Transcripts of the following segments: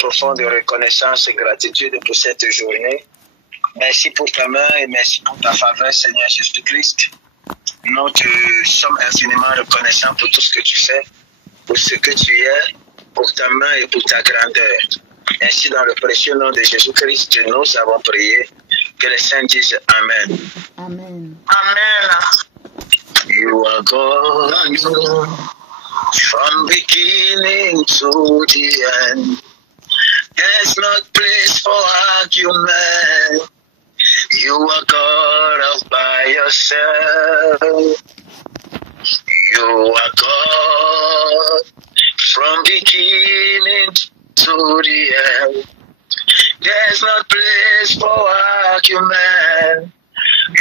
profonde reconnaissance et gratitude pour cette journée. Merci pour ta main et merci pour ta faveur, Seigneur Jésus-Christ. Nous te sommes infiniment reconnaissants pour tout ce que tu fais, pour ce que tu es, pour ta main et pour ta grandeur. Ainsi, dans le précieux nom de Jésus-Christ, nous avons prié. Que les saints disent Amen. Amen. Amen. You are God from beginning to the end. There's no place for argument. You are God all by yourself. You are God from beginning to the end. There's no place for argument.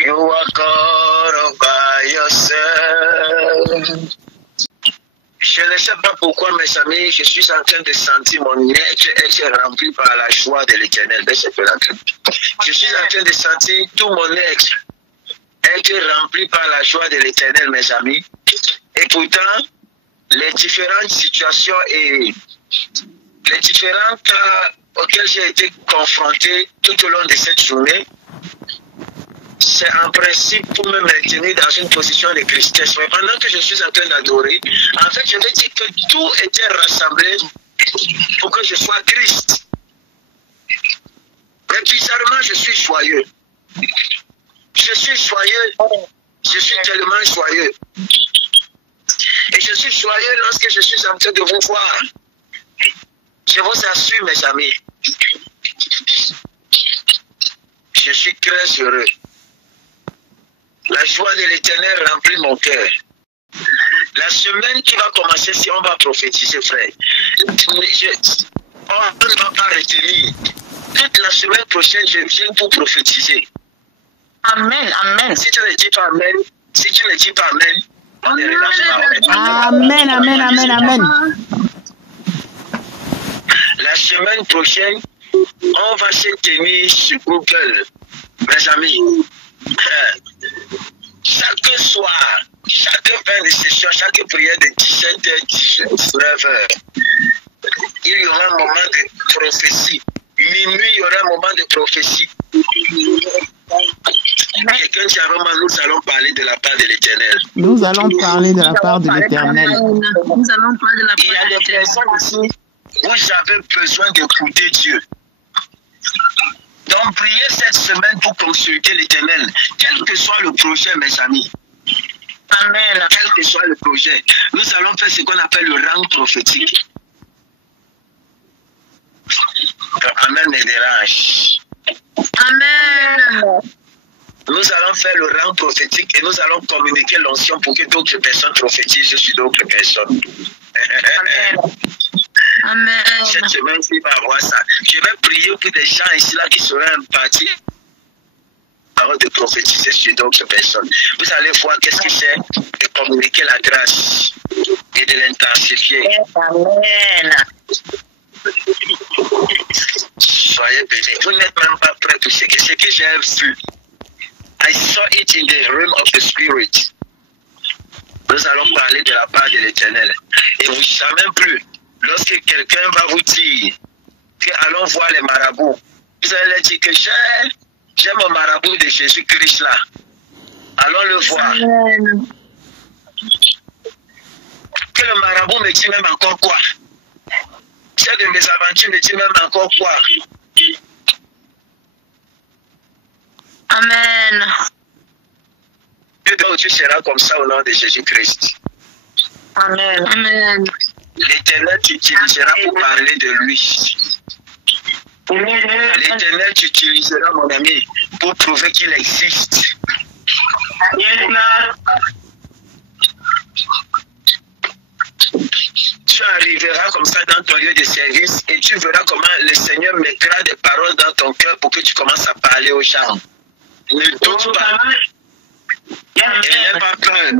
You are God all by yourself. Je ne sais pas pourquoi, mes amis, je suis en train de sentir mon être rempli par la joie de l'Éternel. Je suis en train de sentir tout mon être rempli par la joie de l'Éternel, mes amis. Et pourtant, les différentes situations et les différents cas auxquels j'ai été confronté tout au long de cette journée, c'est en principe pour me maintenir dans une position de tristesse. Mais pendant que je suis en train d'adorer, en fait, je vais dire que tout était rassemblé pour que je sois triste. Mais bizarrement, je suis joyeux. Je suis joyeux. Je suis tellement joyeux. Et je suis joyeux lorsque je suis en train de vous voir. Je vous assure, mes amis, je suis très heureux. La joie de l'Éternel remplit mon cœur. La semaine qui va commencer, si on va prophétiser, frère, on ne va pas retenir. Toute la semaine prochaine, je viens pour prophétiser. Amen, amen. Si tu ne dis pas amen, on ne relâche pas. Amen, amen, amen, amen. La semaine prochaine, on va se tenir sur Google, mes amis. Chaque soir, chaque fin de session, chaque prière de 17h, 19h, il y aura un moment de prophétie. Minuit, il y aura un moment de prophétie. Quelqu'un dit vraiment, nous allons parler de la part de l'Éternel. Nous allons parler de la part de l'Éternel. Nous allons parler de la part de l'Éternel. Il y a des personnes ici, vous avez besoin d'écouter Dieu. Donc, priez cette semaine pour consulter l'Éternel, quel que soit le projet, mes amis. Amen. Quel que soit le projet, nous allons faire ce qu'on appelle le rang prophétique. Amen me dérange. Amen. Nous allons faire le rang prophétique et nous allons communiquer l'onction pour que d'autres personnes prophétisent sur d'autres personnes. Amen. Amen. Cette semaine, il va avoir ça. Je vais prier pour des gens ici là qui seraient impartis avant de prophétiser sur d'autres personnes. Vous allez voir qu'est-ce que c'est de communiquer la grâce et de l'intensifier. Amen. Soyez bénis. Vous n'êtes même pas prêts pour ce que j'ai vu. I saw it in the realm of the spirit. Nous allons parler de la part de l'Éternel. Et vous ne savez même plus. Lorsque quelqu'un va vous dire que allons voir les marabouts, vous allez dire que j'ai mon marabout de Jésus-Christ là. Allons le voir. Amen. Que le marabout me dit même encore quoi? J'ai de mes aventures me dit même encore quoi? Amen. Tu seras comme ça au nom de Jésus-Christ. Amen. Amen. L'Éternel t'utilisera pour parler de lui. L'Éternel t'utilisera, mon ami, pour prouver qu'il existe. Tu arriveras comme ça dans ton lieu de service et tu verras comment le Seigneur mettra des paroles dans ton cœur pour que tu commences à parler aux gens. Ne doute pas. Et n'aie pas peur.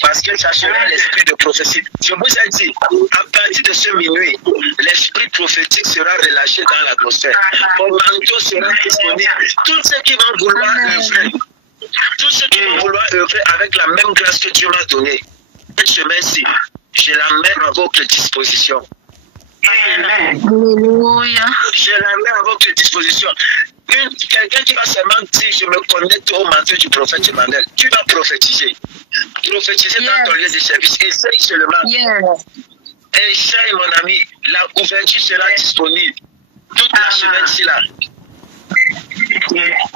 Parce que ça sera l'esprit de prophétie. Je vous ai dit, à partir de ce minuit, l'esprit prophétique sera relâché dans l'atmosphère. Mon manteau sera disponible. Tous ceux qui vont vouloir œuvrer, tous ceux qui vont vouloir œuvrer avec la même grâce que Dieu m'a donnée, cette semaine-ci, je la mets à votre disposition. Alléluia. Je la mets à votre disposition. Quelqu'un qui va seulement dire, je me connecte au manteau du prophète Emmanuel, tu vas prophétiser. Prophétiser dans ton lieu de service. Essaye seulement. Essaye, mon ami. La ouverture sera disponible. Toute la semaine, c'est là.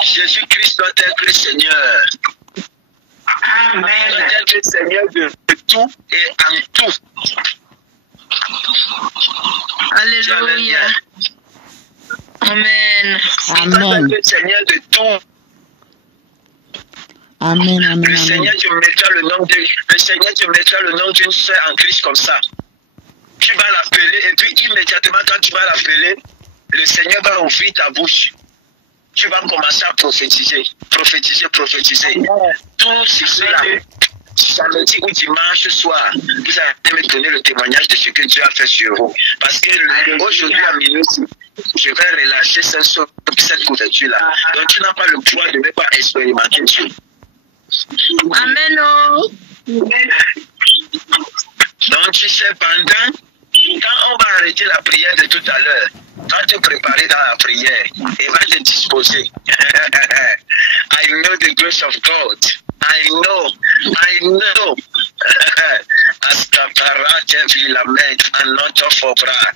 Jésus-Christ doit être le Seigneur. Amen. Il doit être le Seigneur de tout et en tout. Alléluia. Amen. Il doit être le Seigneur de tout. Amen, amen, Le amen. Seigneur te mettra le nom d'une sœur en Christ comme ça. Tu vas l'appeler et puis immédiatement quand tu vas l'appeler, le Seigneur va ouvrir ta bouche. Tu vas commencer à prophétiser. Prophétiser. Tout cela, samedi ou dimanche soir, vous allez me donner le témoignage de ce que Dieu a fait sur vous. Parce que aujourd'hui à minuit, je vais relâcher cette couverture-là. Donc tu n'as pas le droit de ne pas expérimenter Dieu. Amen. Donc tu sais, quand on va arrêter la prière de tout à l'heure, quand tu es préparé dans la prière, il va te disposer. I know the grace of God. I know. Ascaparate vilamet anoto fobra.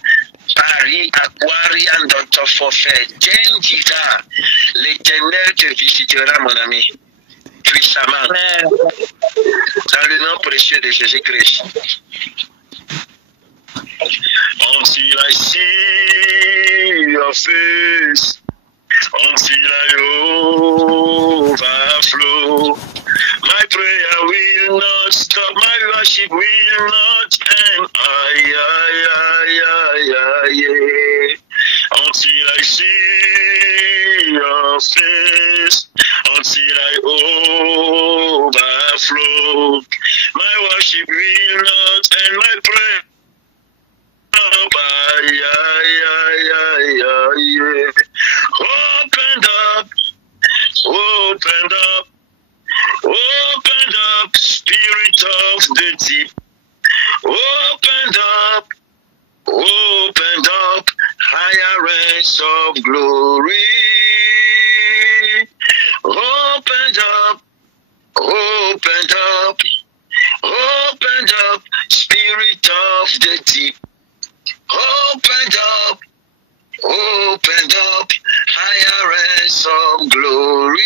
Paris, Aquari, anoto forfait. Dendida. L'Éternel te visitera, mon ami. Puissamment. Dans le nom précieux de Jésus-Christ. Until I see your face, until I overflow, my prayer will not stop, my worship will not end. Until I see your face, until I overflow, my worship will not end, my prayer. Open up, Spirit of the deep. Open up, higher realms of glory. Open up, Spirit of the deep. Open up, higher realms of glory.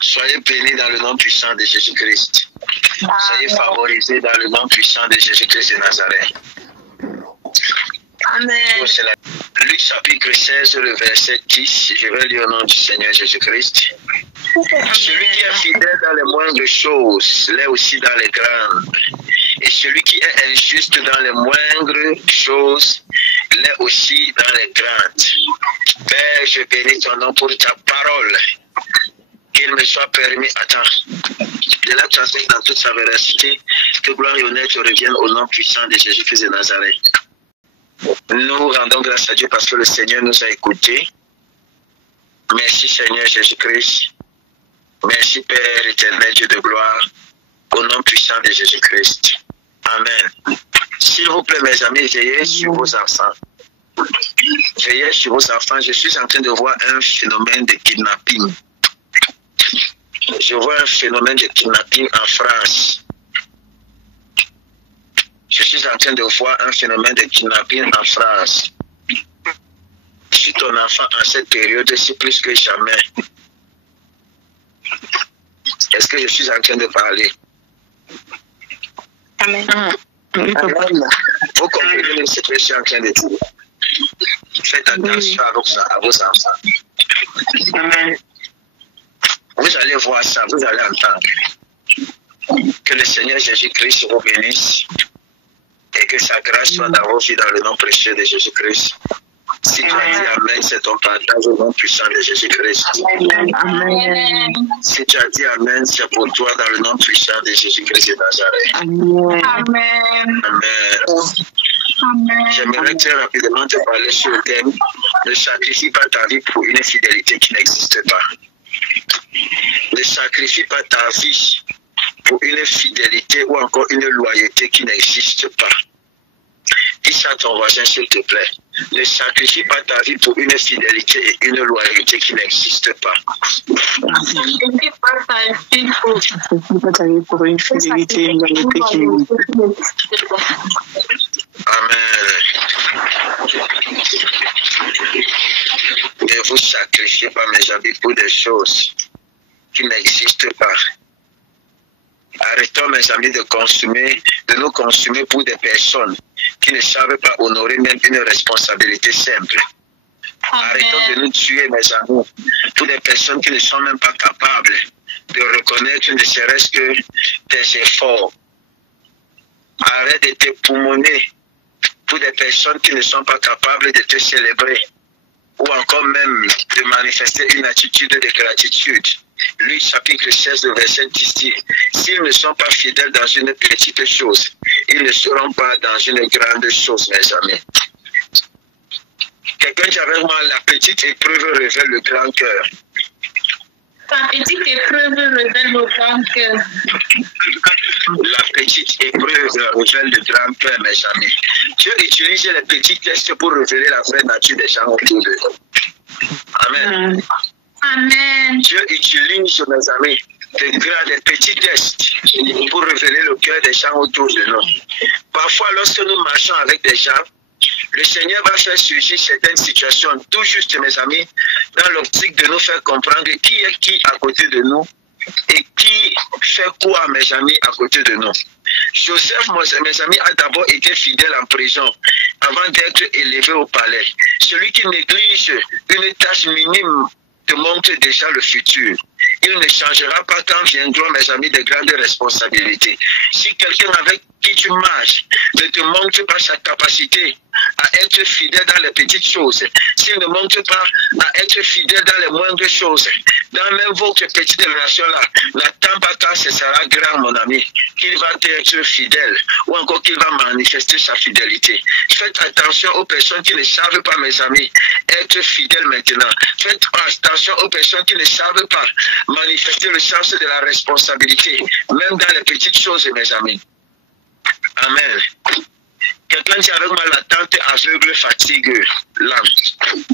Soyez bénis dans le nom puissant de Jésus-Christ. Soyez favorisés dans le nom puissant de Jésus-Christ de Nazareth. Amen. Luc chapitre 16, le verset 10, je vais lire au nom du Seigneur Jésus-Christ. Celui qui est fidèle dans les moindres choses, l'est aussi dans les grandes. Et celui qui est injuste dans les moindres choses, l'est aussi dans les grandes. Père, je bénis ton nom pour ta parole. Qu'il me soit permis, de la transmettre dans toute sa véracité, que gloire et honneur te reviennent au nom puissant de Jésus-Christ de Nazareth. Nous rendons grâce à Dieu parce que le Seigneur nous a écoutés. Merci Seigneur Jésus-Christ. Merci Père éternel, Dieu de gloire, au nom puissant de Jésus-Christ. Amen. S'il vous plaît mes amis, veillez sur vos enfants. Veillez sur vos enfants. Je suis en train de voir un phénomène de kidnapping. Je vois un phénomène de kidnapping en France. Je suis en train de voir un phénomène de kidnapping en France. Si ton enfant en cette période, c'est plus que jamais. Est-ce que je suis en train de parler? Amen. Vous comprenez ce que je suis en train de dire. Faites attention à vos enfants. Amen. Vous allez voir ça, vous allez entendre. Que le Seigneur Jésus-Christ vous bénisse et que sa grâce soit dans vos vies dans le nom précieux de Jésus-Christ. Si tu as dit Amen, c'est ton partage au nom puissant de Jésus-Christ. Amen. Si tu as dit Amen, c'est pour toi dans le nom puissant de Jésus-Christ de Nazareth. Amen. Amen. J'aimerais très rapidement te parler sur le thème ne sacrifie pas ta vie pour une fidélité qui n'existe pas. Ne sacrifie pas ta vie pour une fidélité ou encore une loyauté qui n'existe pas. Dis ça à ton voisin s'il te plaît. Ne sacrifie pas ta vie pour une fidélité et une loyauté qui n'existent pas. Sacrifie pas ta vie Pour une fidélité et une loyauté qui n'existe pas. Amen. Ne vous sacrifiez pas, mes amis, pour des choses qui n'existent pas. Arrêtons, mes amis, de nous consumer pour des personnes qui ne savent pas honorer même une responsabilité simple. Arrêtons de nous tuer, mes amis, pour des personnes qui ne sont même pas capables de reconnaître ne serait-ce que des efforts. Arrête de te poumonner pour des personnes qui ne sont pas capables de te célébrer ou encore même de manifester une attitude de gratitude. Luc chapitre 16, verset 10 dit, s'ils ne sont pas fidèles dans une petite chose, ils ne seront pas dans une grande chose, mes amis. Quelqu'un dit avec moi, la petite épreuve révèle le grand cœur. Ta petite épreuve révèle le grand cœur. La petite épreuve révèle le grand cœur, mes amis. Dieu utilise les petits tests pour révéler la vraie nature des gens autour de nous. Amen. Amen. Dieu utilise, mes amis, des petits tests pour révéler le cœur des gens autour de nous. Parfois, lorsque nous marchons avec des gens, le Seigneur va faire surgir certaines situations, tout juste, mes amis, dans l'optique de nous faire comprendre qui est qui à côté de nous et qui fait quoi, mes amis, à côté de nous. Joseph, mes amis, a d'abord été fidèle en prison avant d'être élevé au palais. Celui qui néglige une tâche minime te montre déjà le futur. Il ne changera pas quand viendront, mes amis, de grandes responsabilités. Si quelqu'un avec qui tu marches ne te montre pas sa capacité à être fidèle dans les petites choses, s'il ne montre pas à être fidèle dans les moindres choses, dans même votre petite relation-là, n'attends pas quand ce sera grand, mon ami, qu'il va être fidèle ou encore qu'il va manifester sa fidélité. Faites attention aux personnes qui ne savent pas, mes amis, être fidèles maintenant. Faites attention aux personnes qui ne savent pas manifester le sens de la responsabilité, même dans les petites choses, mes amis. Amen. Quelqu'un dit avec moi, l'attente aveugle fatigue l'âme.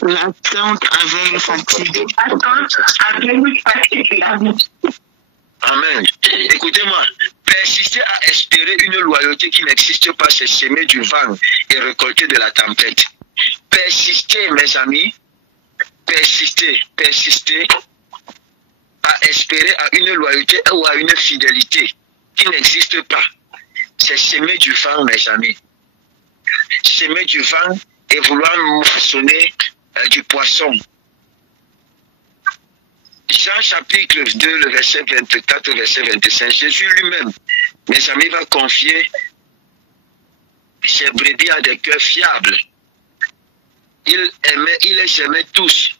L'attente aveugle fatigue. Attente aveugle fatigue l'âme. Amen. Écoutez-moi, persister à espérer une loyauté qui n'existe pas, c'est semer du vent et récolter de la tempête. Persister, mes amis, persister à espérer à une loyauté ou à une fidélité qui n'existe pas, c'est semer du vent, mes amis. Semer du vent et vouloir moissonner du poisson. Jean chapitre 2, le verset 24, le verset 25, Jésus lui-même, mes amis, va confier ses brebis à des cœurs fiables. Il les aimait tous,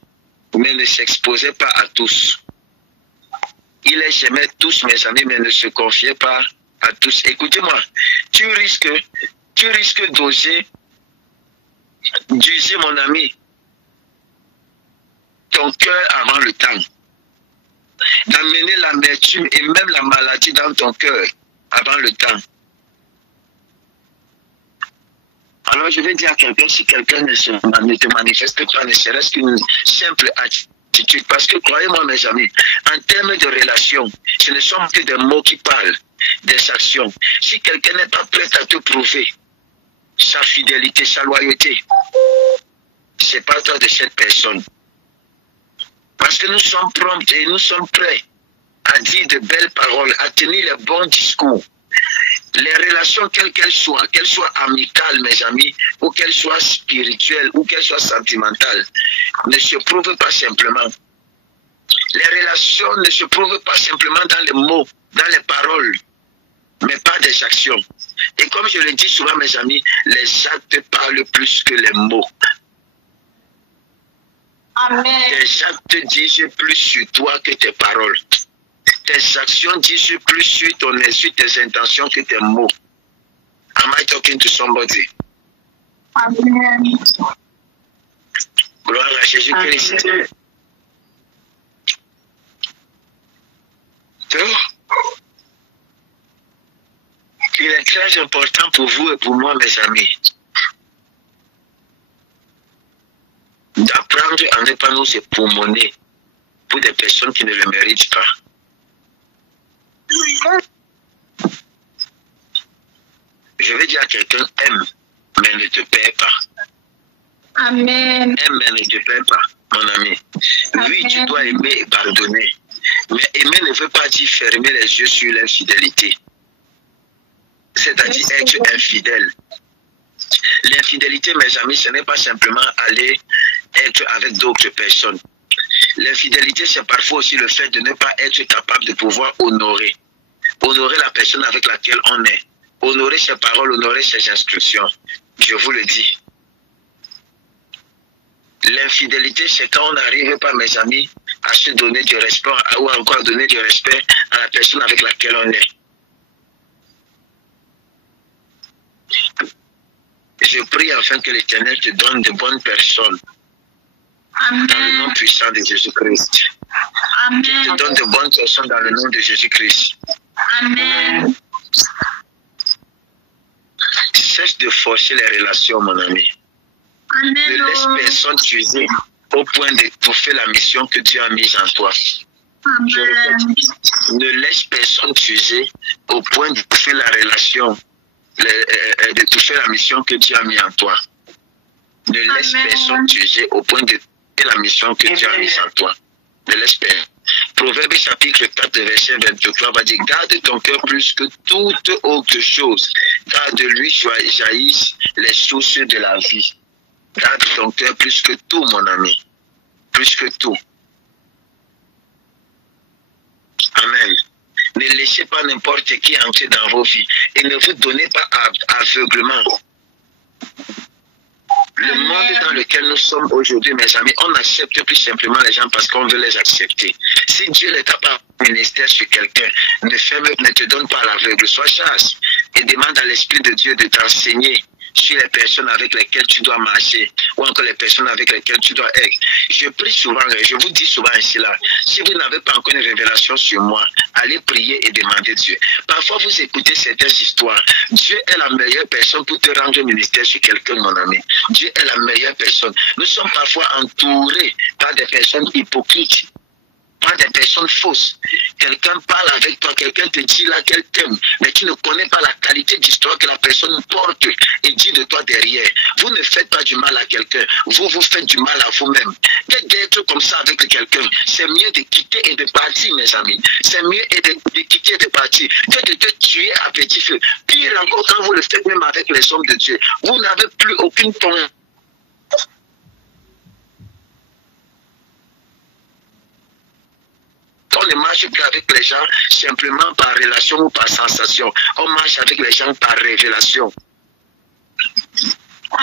mais ne s'exposait pas à tous. Il les aimait tous, mes amis, mais ne se confiait pas à tous. Écoutez-moi, tu risques d'user, mon ami, ton cœur avant le temps. D'amener l'amertume et même la maladie dans ton cœur avant le temps. Alors je vais dire à quelqu'un, si quelqu'un ne te manifeste pas, ne serait-ce qu'une simple attitude, parce que croyez-moi mes amis, en termes de relations, ce ne sont que des mots qui parlent, des actions. Si quelqu'un n'est pas prêt à te prouver sa fidélité, sa loyauté, c'est pas toi de cette personne. Parce que nous sommes prompts et nous sommes prêts à dire de belles paroles, à tenir les bons discours. Les relations, quelles qu'elles soient amicales, mes amis, ou qu'elles soient spirituelles, ou qu'elles soient sentimentales, ne se prouvent pas simplement. Les relations ne se prouvent pas simplement dans les mots, dans les paroles, mais pas des actions. Et comme je le dis souvent, mes amis, les actes parlent plus que les mots. Amen. Tes actes disent plus sur toi que tes paroles. Tes actions disent plus sur tes intentions que tes mots. Am I talking to somebody? Amen. Gloire à Jésus-Christ. Donc, il est très important pour vous et pour moi, mes amis, Dieu en est pas nous époumoner pour des personnes qui ne le méritent pas. Je vais dire à quelqu'un, aime, mais ne te perds pas. Amen. Aime, mais ne te perds pas, mon ami. Oui, tu dois aimer et pardonner. Mais aimer ne veut pas dire fermer les yeux sur l'infidélité. C'est-à-dire être infidèle. L'infidélité, mes amis, ce n'est pas simplement aller être avec d'autres personnes. L'infidélité, c'est parfois aussi le fait de ne pas être capable de pouvoir honorer. Honorer la personne avec laquelle on est. Honorer ses paroles, honorer ses instructions. Je vous le dis. L'infidélité, c'est quand on n'arrive pas, mes amis, à se donner du respect ou encore à donner du respect à la personne avec laquelle on est. Je prie afin que l'Éternel te donne de bonnes personnes. Amen. Dans le nom puissant de Jésus-Christ. Amen. Qu'il te donne de bonnes personnes dans le nom de Jésus-Christ. Amen. Cesse de forcer les relations, mon ami. Ne Amen. laisse personne t'user au point d'étouffer la mission que Dieu a mise en toi. Je répète, ne laisse personne t'user au point d'étouffer la relation, d'étouffer la mission que Dieu a mise en toi. Ne laisse personne t'user au point d'étouffer la mission que Dieu a mise en toi. Ne laisse personne. Proverbe chapitre 4, verset 23 va dire, garde ton cœur plus que toute autre chose, car de lui jaillissent les sources de la vie. Garde ton cœur plus que tout, mon ami. Plus que tout. Amen. Ne laissez pas n'importe qui entrer dans vos vies et ne vous donnez pas aveuglement. Le monde dans lequel nous sommes aujourd'hui, mes amis, on n'accepte plus simplement les gens parce qu'on veut les accepter. Si Dieu ne t'a pas ministère sur quelqu'un, ne te donne pas l'aveugle, sois chasse et demande à l'Esprit de Dieu de t'enseigner sur les personnes avec lesquelles tu dois marcher ou encore les personnes avec lesquelles tu dois être. Je prie souvent, je vous dis souvent ainsi là, si vous n'avez pas encore une révélation sur moi, allez prier et demander Dieu. Parfois vous écoutez certaines histoires, Dieu est la meilleure personne pour te rendre un ministère sur quelqu'un, mon ami. Dieu est la meilleure personne. Nous sommes parfois entourés par des personnes hypocrites, par des personnes fausses. Quelqu'un parle avec toi, quelqu'un te dit là qu'elle t'aime, mais tu ne connais pas la qualité d'histoire que la personne porte et dit de toi derrière. Vous ne faites pas du mal à quelqu'un, vous faites du mal à vous-même. D'être comme ça avec quelqu'un, c'est mieux de quitter et de partir, mes amis. C'est mieux de quitter et de partir que de te tuer à petit feu. Pire encore, quand vous le faites même avec les hommes de Dieu, vous n'avez plus aucune tolérance. On ne marche plus avec les gens simplement par relation ou par sensation. On marche avec les gens par révélation.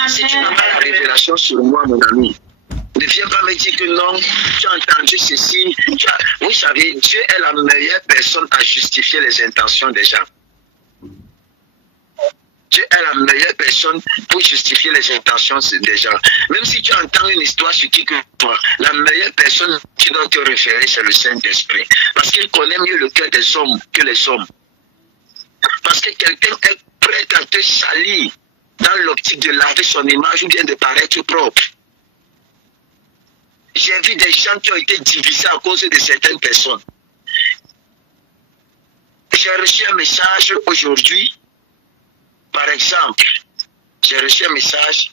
Si tu n'as pas la révélation sur moi, mon ami, ne viens pas me dire que non, tu as entendu ceci. Vous savez, Dieu est la meilleure personne à justifier les intentions des gens. Dieu est la meilleure personne pour justifier les intentions des gens. Même si tu entends une histoire sur qui que toi, la meilleure personne qui doit te référer, c'est le Saint-Esprit. Parce qu'il connaît mieux le cœur des hommes que les hommes. Parce que quelqu'un est prêt à te salir dans l'optique de laver son image ou bien de paraître propre. J'ai vu des gens qui ont été divisés à cause de certaines personnes. J'ai reçu un message aujourd'hui. Par exemple, j'ai reçu un message,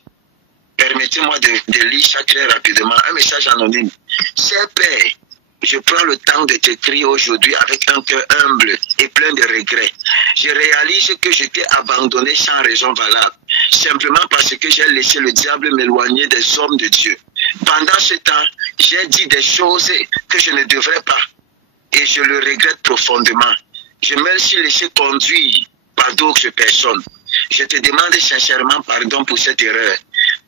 permettez-moi de lire ça très rapidement, un message anonyme. Cher Père, je prends le temps de t'écrire aujourd'hui avec un cœur humble et plein de regrets. Je réalise que je t'ai abandonné sans raison valable, simplement parce que j'ai laissé le diable m'éloigner des hommes de Dieu. Pendant ce temps, j'ai dit des choses que je ne devrais pas et je le regrette profondément. Je me suis laissé conduire par d'autres personnes. Je te demande sincèrement pardon pour cette erreur,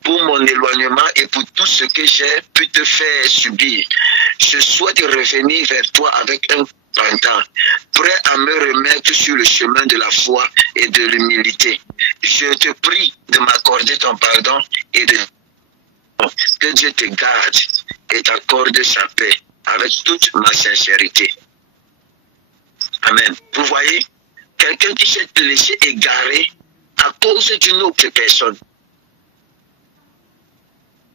pour mon éloignement et pour tout ce que j'ai pu te faire subir. Je souhaite revenir vers toi avec un repentant, prêt à me remettre sur le chemin de la foi et de l'humilité. Je te prie de m'accorder ton pardon et que Dieu te garde et t'accorde sa paix avec toute ma sincérité. Amen. Vous voyez, quelqu'un qui s'est laissé égarer à cause d'une autre personne.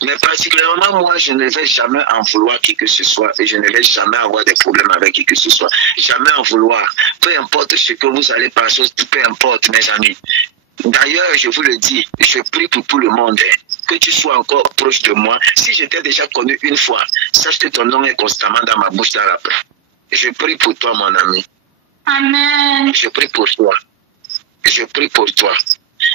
Mais particulièrement, moi, je ne vais jamais en vouloir qui que ce soit et je ne vais jamais avoir des problèmes avec qui que ce soit. Jamais en vouloir. Peu importe ce que vous allez passer, peu importe, mes amis. D'ailleurs, je vous le dis, je prie pour tout le monde. Que tu sois encore proche de moi. Si je t'ai déjà connu une fois, sache que ton nom est constamment dans ma bouche dans la paix. Je prie pour toi, mon ami. Amen. Je prie pour toi. Je prie pour toi.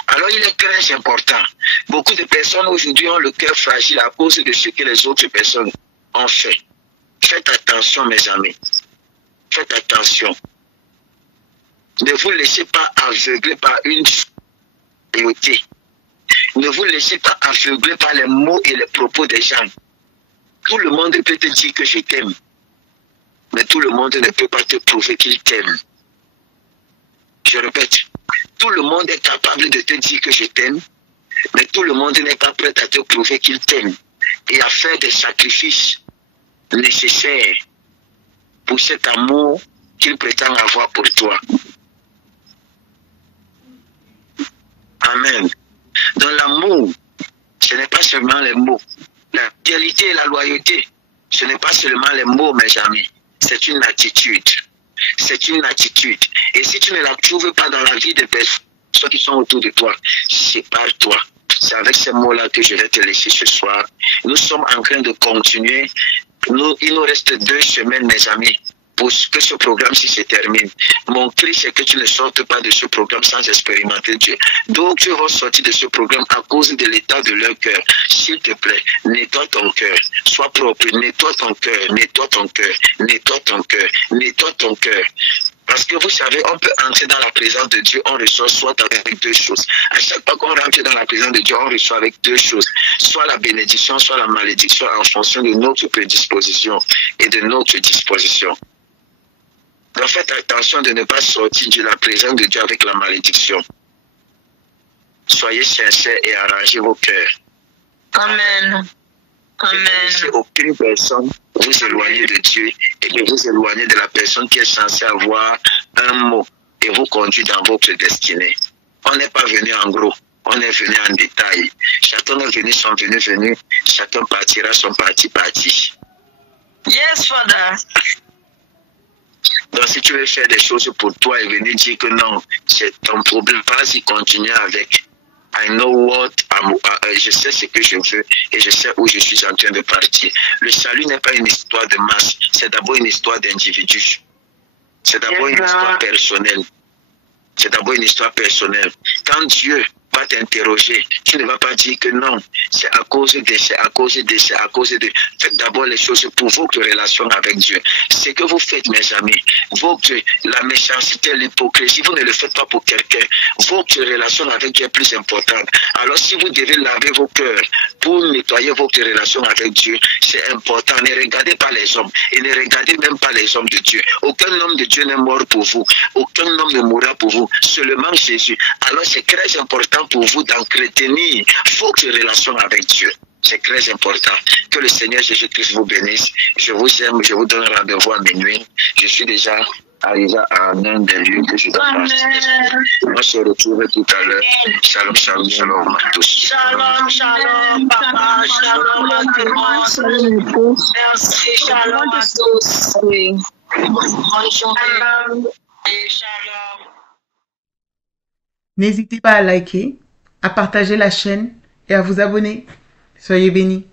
Alors, il est très important. Beaucoup de personnes aujourd'hui ont le cœur fragile à cause de ce que les autres personnes ont fait. Faites attention, mes amis. Faites attention. Ne vous laissez pas aveugler par une beauté. Ne vous laissez pas aveugler par les mots et les propos des gens. Tout le monde peut te dire que je t'aime. Mais tout le monde ne peut pas te prouver qu'il t'aime. Je répète, tout le monde est capable de te dire que je t'aime, mais tout le monde n'est pas prêt à te prouver qu'il t'aime et à faire des sacrifices nécessaires pour cet amour qu'il prétend avoir pour toi. Amen. Dans l'amour, ce n'est pas seulement les mots. La fidélité et la loyauté, ce n'est pas seulement les mots, mes amis. C'est une attitude. C'est une attitude. Et si tu ne la trouves pas dans la vie des personnes qui sont autour de toi, sépare-toi. C'est avec ces mots-là que je vais te laisser ce soir. Nous sommes en train de continuer. Il nous reste 2 semaines, mes amis, pour que ce programme-ci se termine. Mon cri, c'est que tu ne sortes pas de ce programme sans expérimenter Dieu. Donc, tu vas sortir de ce programme à cause de l'état de leur cœur. S'il te plaît, nettoie ton cœur. Sois propre, nettoie ton cœur, nettoie ton cœur, nettoie ton cœur, nettoie ton cœur. Parce que vous savez, on peut entrer dans la présence de Dieu, on reçoit soit avec 2 choses. À chaque fois qu'on rentre dans la présence de Dieu, on reçoit avec 2 choses. Soit la bénédiction, soit la malédiction en fonction de notre prédisposition et de notre disposition. Donc faites attention de ne pas sortir de la présence de Dieu avec la malédiction. Soyez sincères et arrangez vos cœurs. Amen. Ne laissez aucune personne vous éloigner de Dieu et de vous éloigner de la personne qui est censée avoir un mot et vous conduire dans votre destinée. On n'est pas venu en gros, on est venu en détail. Chacun est venu son venu, chacun partira son parti. Yes, Father. Donc si tu veux faire des choses pour toi et venir dire que non, c'est ton problème, vas-y, continue avec. I know what je sais ce que je veux et je sais où je suis en train de partir. Le salut n'est pas une histoire de masse, c'est d'abord une histoire d'individu. C'est d'abord une histoire personnelle. C'est d'abord une histoire personnelle. Quand Dieu va t'interroger, tu ne vas pas dire que non, c'est à cause de, c'est à cause de, c'est à cause de. Faites d'abord les choses pour votre relation avec Dieu. Ce que vous faites, mes amis, la méchanceté, l'hypocrisie, vous ne le faites pas pour quelqu'un. Votre relation avec Dieu est plus importante. Alors si vous devez laver vos cœurs pour nettoyer votre relation avec Dieu, c'est important. Ne regardez pas les hommes et ne regardez même pas les hommes de Dieu. Aucun homme de Dieu n'est mort pour vous. Aucun homme ne mourra pour vous. Seulement Jésus. Alors c'est très important pour vous d'entretenir votre relation avec Dieu. C'est très important. Que le Seigneur Jésus-Christ vous bénisse. Je vous aime. Je vous donne rendez-vous à minuit. Je suis déjà arrivé à un des lieux que je dois partir. On se retrouve tout à l'heure. Shalom, shalom, shalom à tous. Shalom, shalom, papa. Shalom à tous. Merci, shalom à tous. Bonne journée. Et shalom. N'hésitez pas à liker, à partager la chaîne et à vous abonner. Soyez bénis.